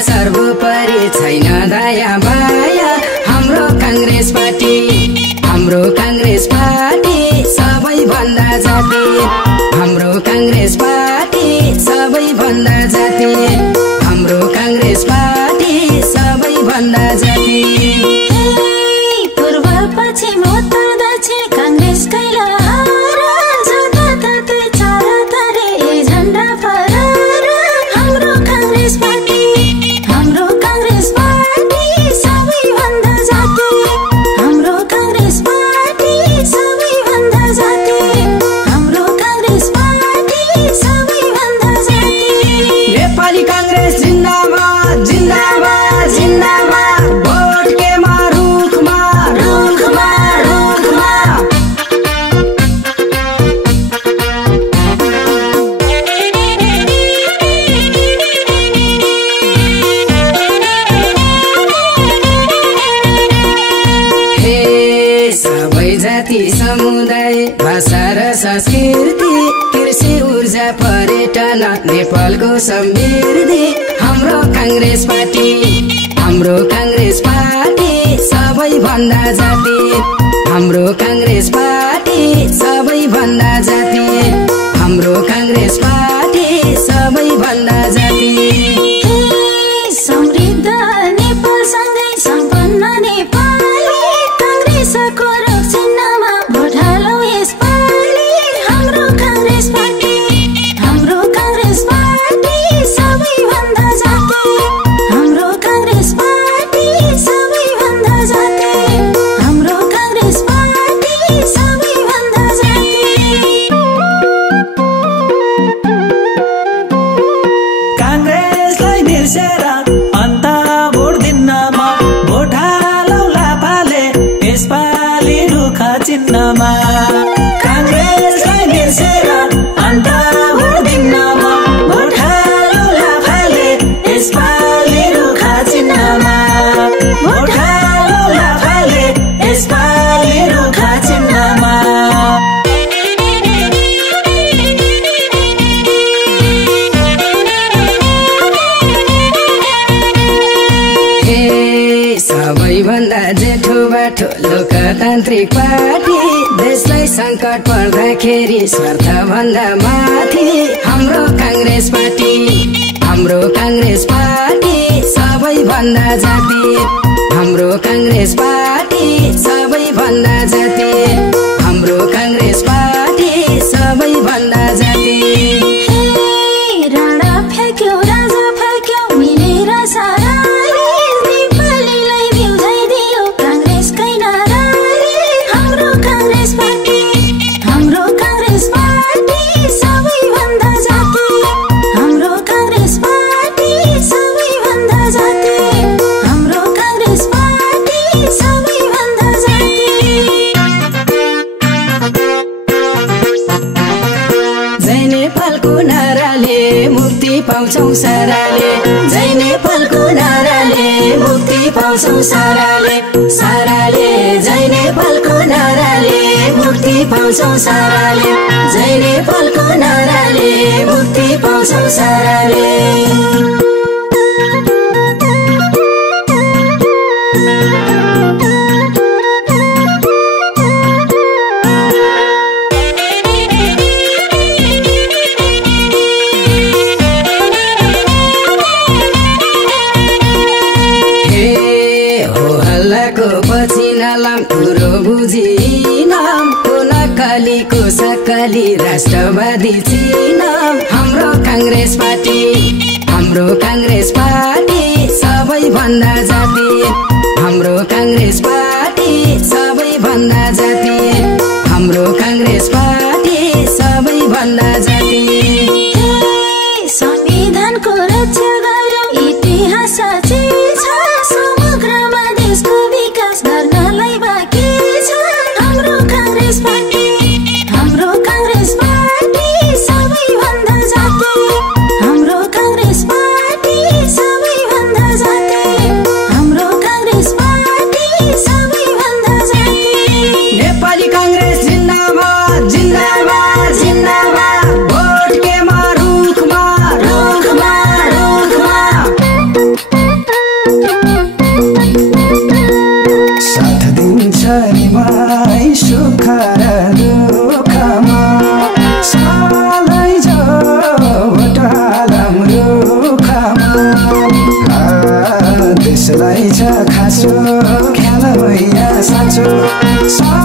सर्वोपरि छैन दया माया हाम्रो कांग्रेस पार्टी सबैभन्दा जाति हाम्रो कांग्रेस पार्टी सबैभन्दा जाति हाम्रो कांग्रेस पार्टी सबैभन्दा जाति पूर्व पश्चिम उत्तर दक्षिण कांग्रेस कैलाहार जताततै चारतरे झण्डा फहराएर हाम्रो कांग्रेस पार्टी सबैभन्दा जाति हाम्रो कांग्रेस पार्टी सबैभन्दा जाति हाम्रो कांग्रेस पार्टी सबैभन्दा जाति नेपाली कांग्रेस जिन्दाबाद जिन्दाबाद जिन्दाबाद भोट केमा रुखमा रुखमा रुखमा हे सबै जाति समुदाय भाषा र संस्कृति कृषि ऊर्जा पर्यटन नेपालको समृद्धि हाम्रो कांग्रेस पार्टी सबैभन्दा जाति हाम्रो कांग्रेस पार्टी सबैभन्दा जाति हाम्रो कांग्रेस पार्टी सबैभन्दा जाति समृद्ध नेपालसँगै सम्पन्न नेपाली कांग्रेसको रक्षणमा भोट हालौ यसपालि हाम्रो कांग्रेस पार्टी सबैभन्दा जाति हाम्रो कांग्रेस पार्टी सबैभन्दा जाति हाम्रो कांग्रेस पार्टी सबैभन्दा जाति कांग्रेसलाई बिर्सेर अन्त भोट दिन्नमा भोट हालौला पाले यसपालि रुख चिन्हमा कांग्रेसलाई बिर्सेर अन्त भोट दिन्नमा भोट हालौला पाले यसपालि रुख चिन्हमा भोट हालौला पाले यसपालि रुख चिन्हमा हे सबैभन्दा जेठो बाठो लोकतान्त्रिक पार्टी देशलाई संकट पर्दाखेरि स्वार्थभन्दा माथि हाम्रो कांग्रेस पार्टी सबैभन्दा जाति हाम्रो कांग्रेस पार्टी सबैभन्दा जाति हाम्रो कांग्रेस पार्टी सबैभन्दा जाति राणा फ्याक्यो राजा फ्याक्यो मिलेर साराले नेपालीलाई बिउझाइदियो कांग्रेसकै नाराले हाम्रो कांग्रेस पार्टी सबैभन्दा जाति हाम्रो कांग्रेस पार्टी सबैभन्दा जाति हाम्रो कांग्रेस पार्टी सबैभन्दा जाति जय नेपालको नाराले मुक्ति पाउँछौ साराले जय नेपालको नाराले मुक्ति पाउँछौ साराले साराले जय नेपालको नाराले मुक्ति पाउँछौ साराले जय नेपालको नाराले मुक्ति पाउँछौ साराले पछि नलाम कुरो बुझिनाम को नक्कलीको सक्कली राष्ट्रवादी चिनाम हाम्रो कांग्रेस पार्टी सबैभन्दा जाति हाम्रो कांग्रेस पार्टी सबैभन्दा जाति हाम्रो कांग्रेस पार्टी सबैभन्दा जाति संविधानको रक्षा गर्यो इतिहास छ समग्रमा देशको विकास गर्नलाई बाँकी छ हाम्रो कांग्रेस पार्टी सबैभन्दा जाति हाम्रो कांग्रेस पार्टी सबैभन्दा देशलाई छ खाँचो ख्याल भैया साँचो